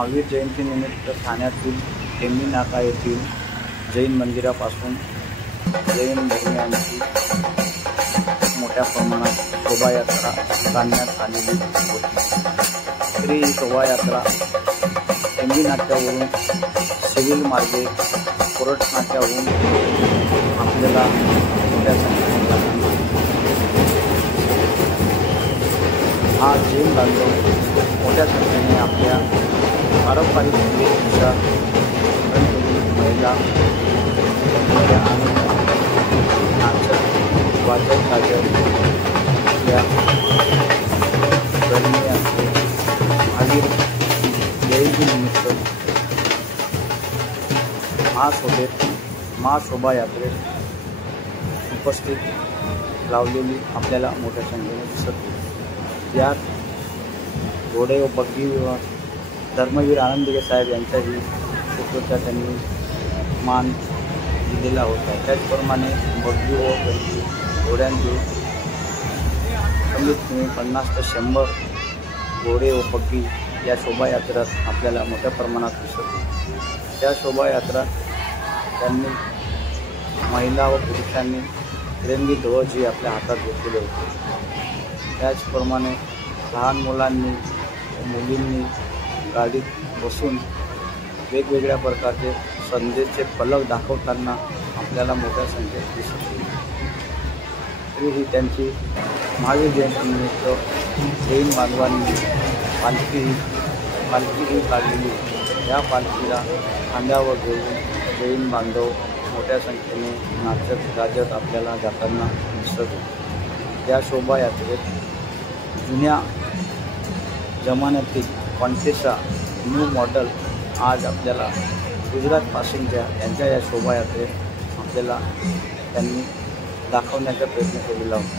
महावीर जयंतीनिमित्त ठाण्यातील टेंबी नाका येथील जैन मंदिरापासून जैन धर्मियांची मोठ्या प्रमाणात शोभायात्रा काढण्यात आलेली होती। तरी ही शोभायात्रा टेंबी नाक्यावरून सिव्हिल मार्गे कोरट नाक्यावरून आपल्याला मोठ्या संख्येने जाताना हा जैन बांधव मोठ्या संख्येने आपल्या पारंपरिक वेशभूषा महिला नाचत वाजत गाजत आपल्या धर्मियांचे महावीर जयंतीनिमित्त महाशोभायात्रेत उपस्थित लावलेली आपल्याला मोठ्या संख्येने दिसत। यात घोडे व बग्गी व धर्मवीर आनंदगे साहेब यांच्याही फोटोचा त्यांनी मान दिलेला होता। त्याचप्रमाणे बग्गी व घोड्यांचे कमीत कमी 50 ते 100 घोडे व बग्गी या शोभायात्रेत आपल्याला मोठ्या प्रमाणात दिसत। त्या शोभायात्रा त्यांनी महिला व पुरुषांनी तिरंगी ध्वज ही आपल्या हातात घेतलेले होते। त्याचप्रमाणे लहान मुलांनी मुलींनी गाडीत बसून वेगवेगळ्या प्रकारचे संदेशचे फलक दाखवताना आपल्याला मोठ्या संख्येत दिसत होते। तरीही त्यांची महावीर जयंतीनिमित्त जैन बांधवांनी पालखी काढलेली। या पालखीला खांद्यावर घेऊन जैन बांधव मोठ्या संख्येने नाचत गाजत आपल्याला जाताना दिसत होते। या शोभायात्रेत जुन्या जमान्यातील कॉन्टेसा न्यू मॉडेल आज आपल्याला गुजरातपासूनच्या यांच्या या शोभायात्रेत आपल्याला त्यांनी दाखवण्याचा प्रयत्न केलेला होता।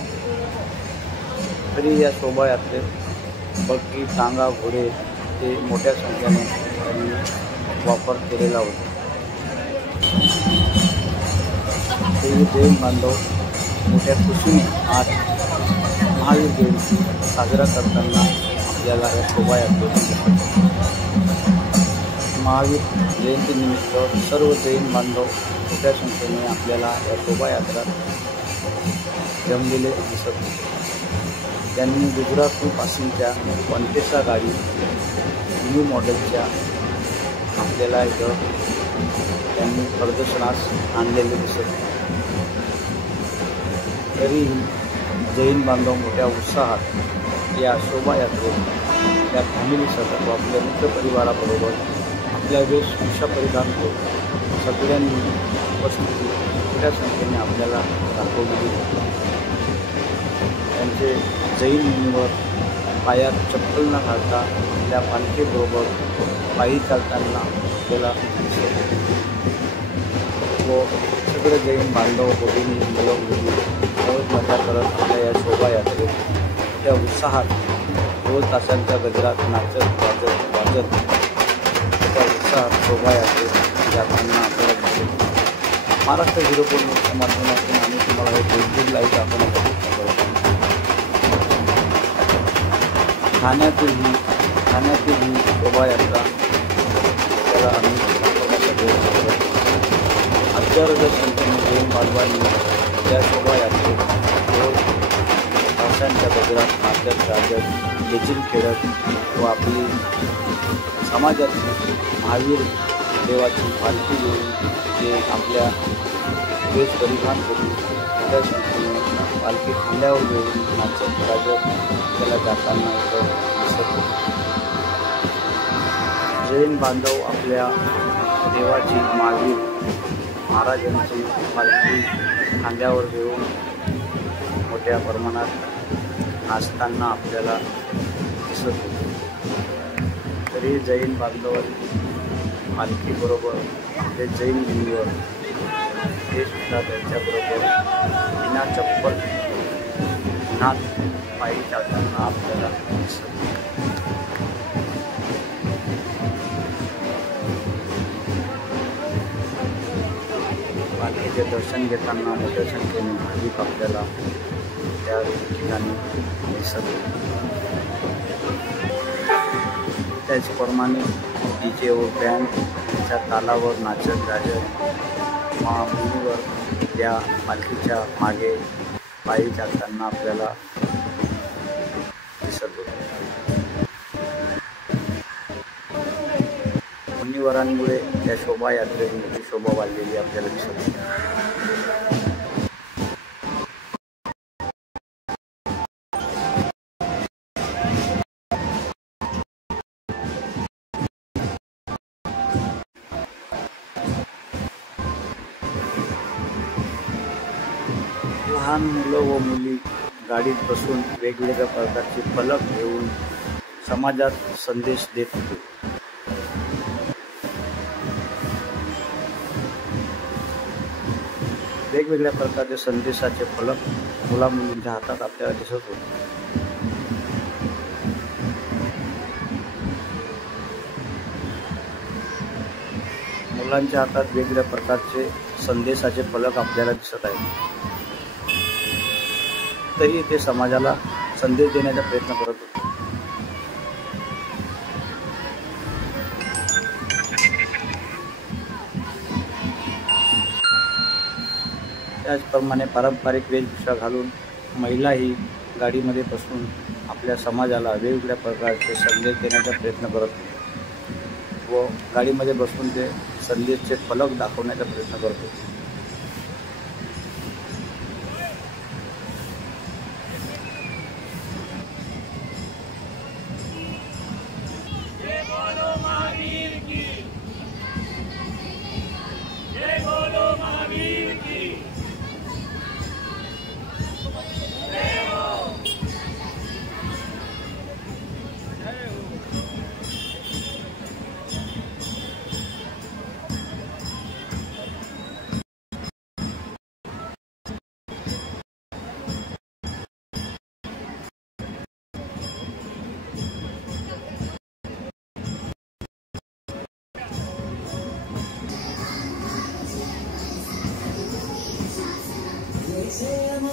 तरी या शोभायात्रेत बग्गी टांगा घोडे हे मोठ्या संख्येने त्यांनी वापर केलेला होता। ते जैन बांधव मोठ्या खुशीने आज महावीर जयंती साजरा करताना आपल्याला या शोभायात्रेत महावीर जयंतीनिमित्त सर्व जैन बांधव मोठ्या संख्येने आपल्याला या शोभायात्रा जमलेले दिसत। त्यांनी गुजरातपासूनच्या कॉन्टेसा गाडी न्यू मॉडेलच्या आपल्याला इथं त्यांनी प्रदर्शनास आणलेले दिसत। तरीही जैन बांधव मोठ्या उत्साहात या शोभायात्रेत या फॅमिलीसह व आपल्या मित्रपरिवाराबरोबर आपल्या वेशभूषा परिधान करून सगळ्यांनी उपस्थिती मोठ्या संख्येने आपल्याला दाखवलेली होती। त्यांचे जैन मुनीवर पायात चप्पल न घालता आपल्या पालखीबरोबर पायी चालताना आपल्याला व सगळे जैन बांधव भगिनी मुलं मुली मौज मजा करत आपल्या या शोभायात्रेत त्या उत्साहात ढोल ताशांच्या गजरात नाचत वाजत त्या उत्साहात शोभायात्रेत जाताना आपल्याला दिसते। महाराष्ट्र 0.1 च्या माध्यमातून आम्ही तुम्हाला हे भेट लाईव्ह दाखवण्याचा प्रयत्न करत आहोत। ठाण्यातील ही शोभायात्रा त्याला आम्ही दाखवण्याचा प्रयत्न करत आहोत। हजारोच्या संख्येने जैन बांधवांनी त्या शोभायात्रेत ढोल ताशांच्या गजरात नाचत गाजत लेझीम खेळत व आपली समाजाची महावीर देवाची पालखी घेऊन ते आपल्या वेश परिधान करून मोठ्या संख्येने पालखी खांद्यावर घेऊन नाचत गाजत त्याला जाताना इथं दिसत होते। जैन बांधव आपल्या देवाची महावीर महाराजांची पालखी खांद्यावर घेऊन मोठ्या प्रमाणात नाचताना आपल्याला दिसत होते। तरी जैन बांधवांनी पालखीबरोबर आपले जैन मुनीवर देशसुद्धा त्यांच्याबरोबर बिना चप्पल नाच पायी चालताना आपल्याला दिसत। पालखीचे दर्शन घेताना मोठ्या संख्येने भाविक आपल्याला त्या ठिकाणी दिसत। त्याचप्रमाणे डीजे व बँडच्या तालावर नाचत गाजत मुलीवर त्या पालखीच्या मागे पायी चालताना आपल्याला दिसत होते. मुनिवरांमुळे त्या शोभायात्रेची मोठी शोभा वाढलेली आपल्याला दिसत होती. लहान मुलं व मुली गाडीत बसून वेगवेगळ्या प्रकारचे फलक घेऊन समाजात संदेश देत होते. वेगवेगळ्या प्रकारचे संदेशाचे फलक मुला मुलींच्या हातात आपल्याला दिसत होते. मुलांच्या हातात वेगवेगळ्या प्रकारचे संदेशाचे फलक आपल्याला दिसत आहेत. तरी ते समाजाला संदेश देण्याचा प्रयत्न करत होते. त्याचप्रमाणे पारंपरिक वेशभूषा घालून महिलाही गाडीमध्ये बसून आपल्या समाजाला वेगवेगळ्या प्रकारचे संदेश देण्याचा प्रयत्न करत होते व गाडीमध्ये बसून ते संदेशचे फलक दाखवण्याचा प्रयत्न करत होते. Se amo,